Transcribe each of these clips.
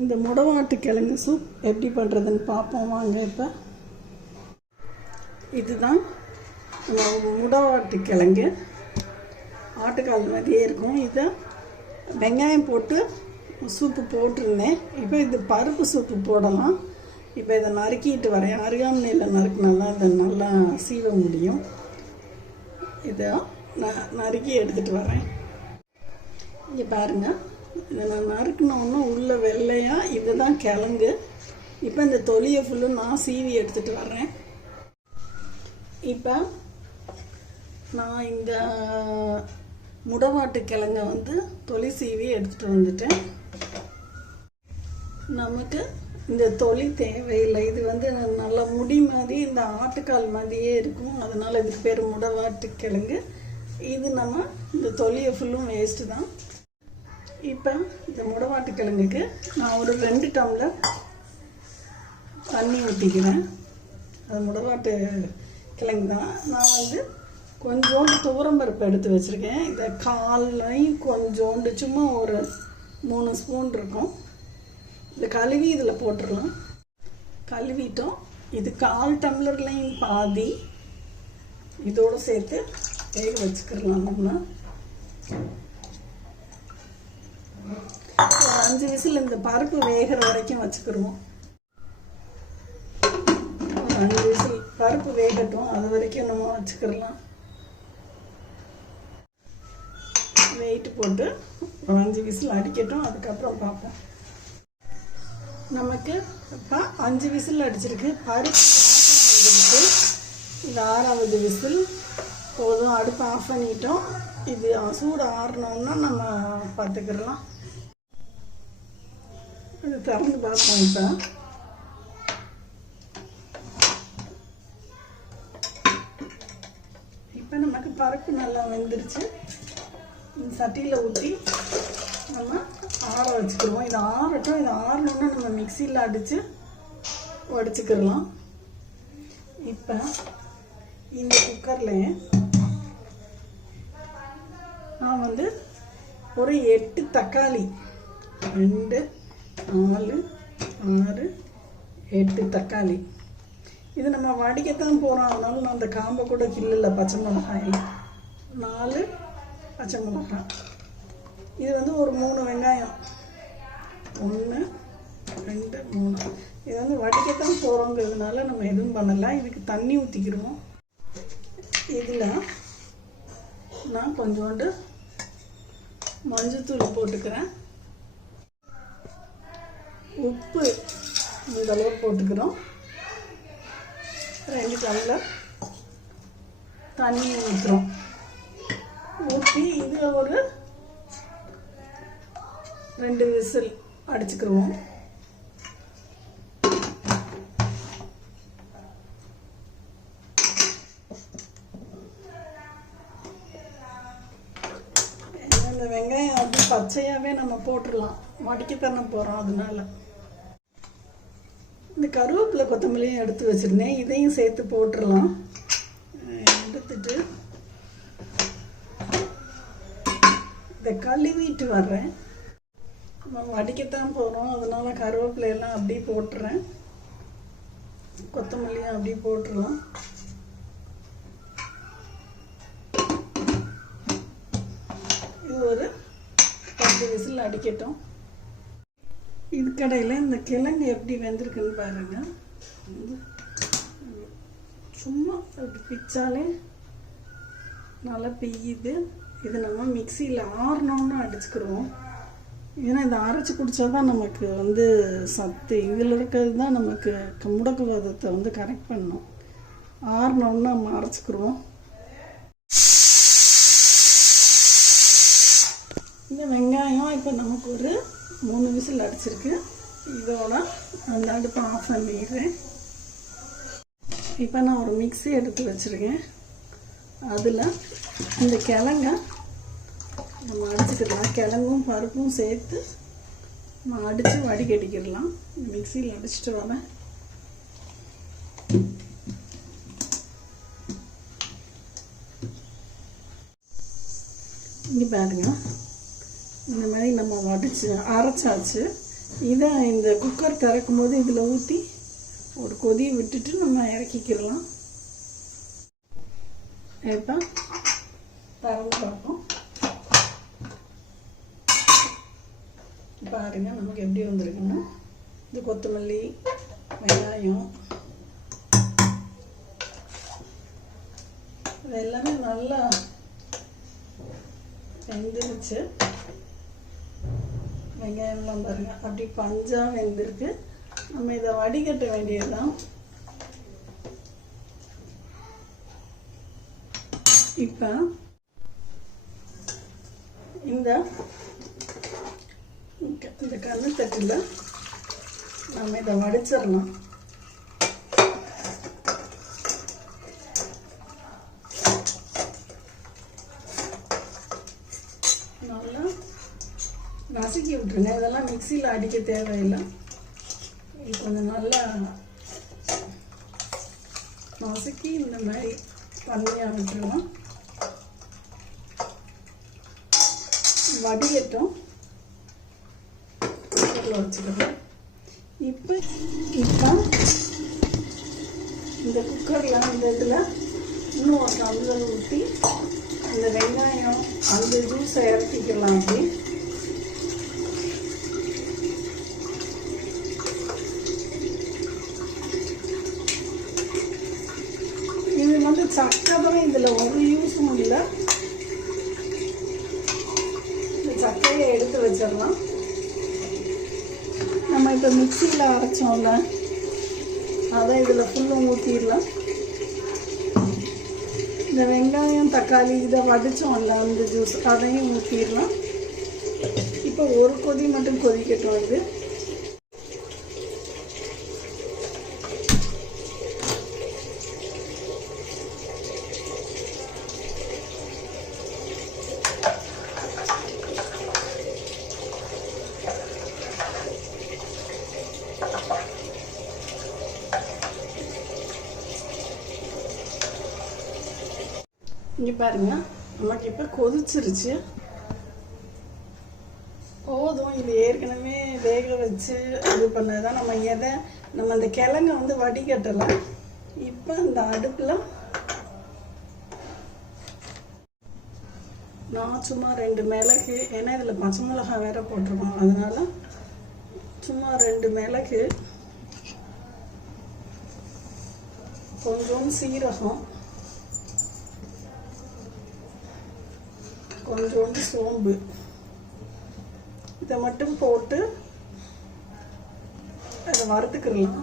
இந்த முடவாட்டு கிழங்கு சூப் எப்படி பண்ணுறதுன்னு பார்ப்போம். வாங்க இப்போ. இதுதான் முடவாட்டு கிழங்கு. ஆட்டுக்கால் மாதிரியே இருக்கும். இதை வெங்காயம் போட்டு சூப்பு போட்டிருந்தேன். இப்போ இது பருப்பு சூப்பு போடலாம். இப்போ இதை நறுக்கிட்டு வரேன். அருகாமனையில் நறுக்குனால அதை நல்லா சீவ முடியும். இதை நான் நறுக்கி எடுத்துகிட்டு வரேன். இங்கே பாருங்கள் இதை நான் நறுக்கினோன்னா உள்ள வெள்ளையாக இதுதான் கிழங்கு. இப்போ இந்த தொலியை ஃபுல்லும் நான் சீவி எடுத்துகிட்டு வர்றேன். இப்போ நான் இந்த முடவாட்டு கிழங்க வந்து தொலி சீவி எடுத்துகிட்டு வந்துட்டேன். நமக்கு இந்த தொலி தேவையில்லை. இது வந்து நல்லா முடி மாதிரி இந்த ஆட்டுக்கால் மாதிரியே இருக்கும். அதனால் இதுக்கு பேர் முடவாட்டு கிழங்கு. இது நம்ம இந்த தொலியை ஃபுல்லும் வேஸ்ட்டு தான். இப்போ இந்த முடவாட்டு கிழங்குக்கு நான் ஒரு ரெண்டு டம்ளர் தண்ணி ஊற்றிக்கிறேன் அது முடவாட்டு கிழங்கு தான். நான் வந்து கொஞ்சோண்டு துவரம்பருப்பு எடுத்து வச்சுருக்கேன். இந்த காலையும் கொஞ்சோண்டு சும்மா ஒரு மூணு ஸ்பூன் இருக்கும். இந்த கழுவி இதில் போட்டுடலாம். கழுவிட்டோம். இது கால் டம்ளர்லையும் பாதி. இதோடு சேர்த்து வேக வச்சுக்கிடலாம் நம்ம. ஒரு அஞ்சு விசில் இந்த பருப்பு வேகிற வரைக்கும் வச்சுக்கிடுவோம். ஒரு அஞ்சு விசில் பருப்பு வேகட்டும் அது வரைக்கும் நம்ம வச்சுக்கிடலாம். வெயிட் போட்டு ஒரு அஞ்சு விசில் அடிக்கட்டும் அதுக்கப்புறம் பார்ப்போம். நமக்கு இப்போ அஞ்சு விசில் அடிச்சிருக்கு. பருப்பு வந்துருக்கு இந்த ஆறாவது விசில். போதும் அடுப்பு ஆஃப் பண்ணிட்டோம். இது சூடு ஆறினோன்னா நம்ம பார்த்துக்கிடலாம். இது திறந்து பார்ப்போம் இப்போ. இப்போ நமக்கு பருப்பு நல்லா வெந்துருச்சு. இந்த சட்டியில் ஊற்றி நம்ம ஆற வச்சுக்கிடுவோம். இது ஆறட்டும். இது ஆறணுன்னா நம்ம மிக்சியில் அடித்து உடச்சிக்கிடலாம். இப்போ இந்த குக்கரில் நான் வந்து ஒரு எட்டு தக்காளி ரெண்டு நாலு ஆறு எட்டு தக்காளி. இது நம்ம வடிக்கத்தான் போகிறோம் அதனால நான் அந்த காம்பை கூட கிள்ளல பச்சை மிளகாய் நாலு பச்சை மிளகாய். இது வந்து ஒரு மூணு வெங்காயம். ஒன்று ரெண்டு மூணு. இது வந்து வடிக்கத்தான் போகிறோங்கிறதுனால நம்ம எதுவும் பண்ணலை. இதுக்கு தண்ணி ஊற்றிக்கிடுவோம் இதில் நான் கொஞ்சோண்டு மஞ்சத்தூள் போட்டுக்கிறேன். உப்பு இந்த அளவு போட்டுக்கிறோம். ரெண்டு டம்ளர் தண்ணி ஊற்றுறோம் ஊற்றி இதில் ஒரு ரெண்டு விசில் அடிச்சுக்கிடுவோம் இந்த வெங்காயம் வந்து பச்சையாகவே நம்ம போட்டுடலாம். வடிக்கத்தானே போகிறோம் அதனால. கருவேப்பிலை கொத்தமல்லியும் எடுத்து வச்சுருந்தேன். இதையும் சேர்த்து போட்டுடலாம் எடுத்துட்டு இதை கழுவிட்டு வர்றேன். நம்ம வடிக்கத்தான் போகிறோம் அதனால் கருவேப்பிலையெல்லாம் அப்படியே போட்டுறேன். கொத்தமல்லியும் அப்படியே போட்டுடலாம் இது ஒரு பத்து விசில் அடிக்கட்டும். இதுக்கடையில் இந்த கிழங்கு எப்படி வெந்திருக்குன்னு பாருங்க. வந்து சும்மா அப்படி பிச்சாலே நல்லா பெய்யுது. இது நம்ம மிக்சியில் ஆறணும்னு அடிச்சுக்கிடுவோம் ஏன்னா இதை அரைச்சி குடித்தா தான் நமக்கு வந்து சத்து. இதில் இருக்கிறது தான் நமக்கு முடக்கு முடக்குவாதத்தை வந்து கரெக்ட் பண்ணும். ஆறினோன்னு நம்ம அரைச்சிக்கிடுவோம் இந்த வெங்காயம் இப்போ நமக்கு ஒரு மூணு விசில் அடிச்சிருக்கு. இதோட அந்த அடுப்பை ஆஃப் பண்ணிடுறேன் இப்போ நான் ஒரு மிக்ஸி எடுத்து வச்சுருக்கேன். அதில் இந்த கிழங்க நம்ம அடிச்சுக்கிடலாம் கிழங்கும் பருப்பும் சேர்த்து நம்ம அடித்து வடிகட்டிக்கிடலாம். மிக்சியில் அடிச்சுட்டு வரேன் இங்கே பாருங்கள் இந்த மாதிரி நம்ம வடிச்சு அரைச்சாச்சு. இதை இந்த குக்கர் திறக்கும் போது இதில் ஊற்றி ஒரு கொதி விட்டுட்டு நம்ம இறக்கிக்கிடலாம். இப்போ திறந்து பார்ப்போம். பாருங்க நமக்கு எப்படி வந்திருக்குன்னா. இது கொத்தமல்லி வெங்காயம். இது எல்லாமே நல்லா வெந்துருச்சு. வெங்காயம்லாம் பாருங்க. அப்படி பஞ்சாக வெந்திருக்கு. நம்ம இதை வடிகட்ட வேண்டியதுதான். இப்போ இந்த இந்த கண்ணு தட்டில் நம்ம இதை வடிச்சிடலாம் நல்லா நசுக்கி விட்டுருங்க இதெல்லாம் மிக்சியில் அடிக்க தேவையில்லை. இது கொஞ்சம் நல்லா நசுக்கி இந்த மாதிரி தண்ணியாக விட்டுருவோம் வடிகட்டும். குக்கரில் வச்சுக்கிறோம் இப்போ இப்போ இந்த குக்கரில் அந்த இதில் இன்னும் ஒரு டம்ளர் ஊற்றி அந்த வெங்காயம் அந்த ஜூஸை இறக்கிக்கலாம் அப்படி இது வந்து சக்கரை இதில் ஒரு யூஸும் இல்லை இந்த சக்கையை எடுத்து வச்சிடலாம். நம்ம இப்போ மிக்சியில் அரைச்சோம்ல அதை இதில் ஃபுல்லும் ஊற்றிடலாம் இந்த வெங்காயம் தக்காளி இதை வடித்தோம்ல அந்த ஜூஸ் அதையும் ஊற்றிடலாம் இப்போ ஒரு கொதி மட்டும் கொதிக்கட்டும் இது. இங்கே பாருங்க. நமக்கு இப்போ கொதிச்சிருச்சு. போதும். இது ஏற்கனவே வேக வச்சு இது பண்ணதான் நம்ம எதை நம்ம அந்த கிழங்க வந்து வடிகட்டலாம். இப்போ அந்த அடுப்பில் நான் சும்மா ரெண்டு மிளகு ஏன்னா இதில் பச்சை மிளகாய் வேற போட்டிருக்கோம். அதனால சும்மா ரெண்டு மிளகு கொஞ்சம் சீரகம் கொஞ்சோண்டு சோம்பு. இதை மட்டும் போட்டு அதை வறுத்துக்கிடலாம்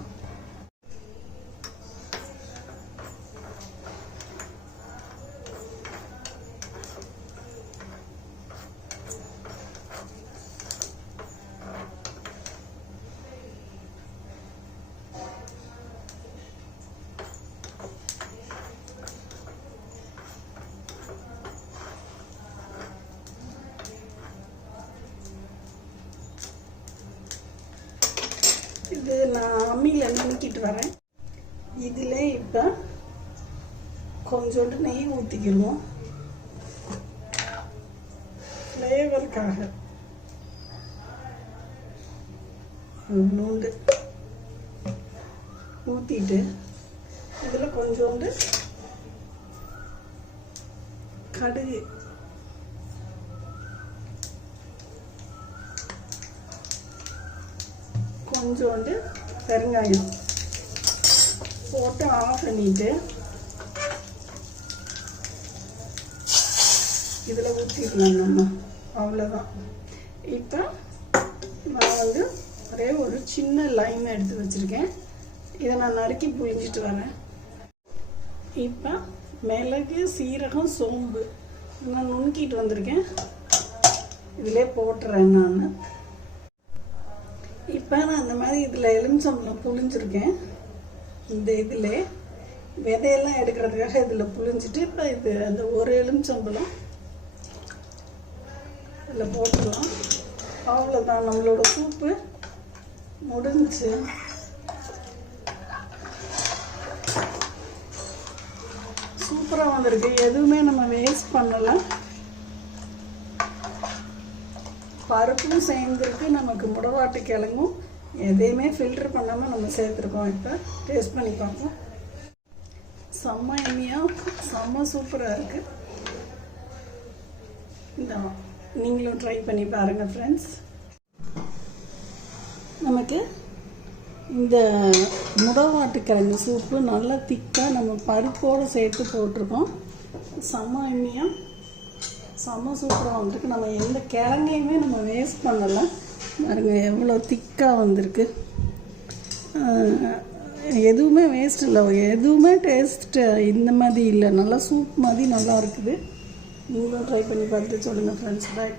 இது நான் அம்மியில் நுணுக்கிட்டு வரேன். இதில் இப்போ கொஞ்சோண்டு நெய் ஊற்றிக்கிடுவோம் ஃப்ளேவருக்காக நூண்டு ஊற்றிட்டு இதில் கொஞ்சோண்டு கடுகு கொஞ்சோண்டு பெருங்காயம் போட்டு ஆஃப் பண்ணிட்டு இதில் ஊற்றிக்கலாம் நம்ம. அவ்வளோதான் இப்போ நான் வந்து ஒரே ஒரு சின்ன லைம் எடுத்து வச்சுருக்கேன். இதை நான் நறுக்கி புழிஞ்சிட்டு வரேன். இப்போ மிளகு சீரகம் சோம்பு. நான் நுணுக்கிட்டு வந்திருக்கேன். இதிலே போட்டுறேன் நான். இப்போ நான் மாதிரி இதில் எலுமிச்சம்பழம் புழிஞ்சிருக்கேன். இந்த இதில் விதையெல்லாம் எடுக்கிறதுக்காக இதில் புழிஞ்சிட்டு இப்போ இது அந்த ஒரு எலுமிச்சம்பழம் இதில் போட்டுடலாம் அவ்வளோதான் நம்மளோட சூப்பு முடிஞ்சுச்சு. சூப்பராக வந்திருக்கு. எதுவுமே நம்ம வேஸ்ட் பண்ணலை. பருப்பும் சேர்ந்துருக்கு நமக்கு முடவாட்டு கிழங்கும் எதையுமே ஃபில்டர் பண்ணாமல் நம்ம சேர்த்துருக்கோம் இப்போ. டேஸ்ட் பண்ணி பார்ப்போம். செம்ம எம்மியாக செம்ம சூப்பராக இருக்குது இந்த நீங்களும் ட்ரை பண்ணி பாருங்கள் ஃப்ரெண்ட்ஸ் நமக்கு இந்த முடவாட்டுக்கிழங்கு சூப்பு நல்லா திக்காக நம்ம பருப்போடு சேர்த்து போட்டிருக்கோம். செம்ம எம்மியாக செம்ம சூப்பராக வந்திருக்கு. நம்ம எந்த கிழங்கையுமே நம்ம வேஸ்ட் பண்ணலை. பாருங்க எவ்வளோ திக்காக வந்திருக்கு. எதுவுமே வேஸ்ட் இல்லை. எதுவுமே டேஸ்ட்டு இந்த மாதிரி இல்லை. நல்லா சூப் மாதிரி நல்லா இருக்குது. நீங்களும் ட்ரை பண்ணி பார்த்துட்டு சொல்லுங்கள் ஃப்ரெண்ட்ஸ் பாய்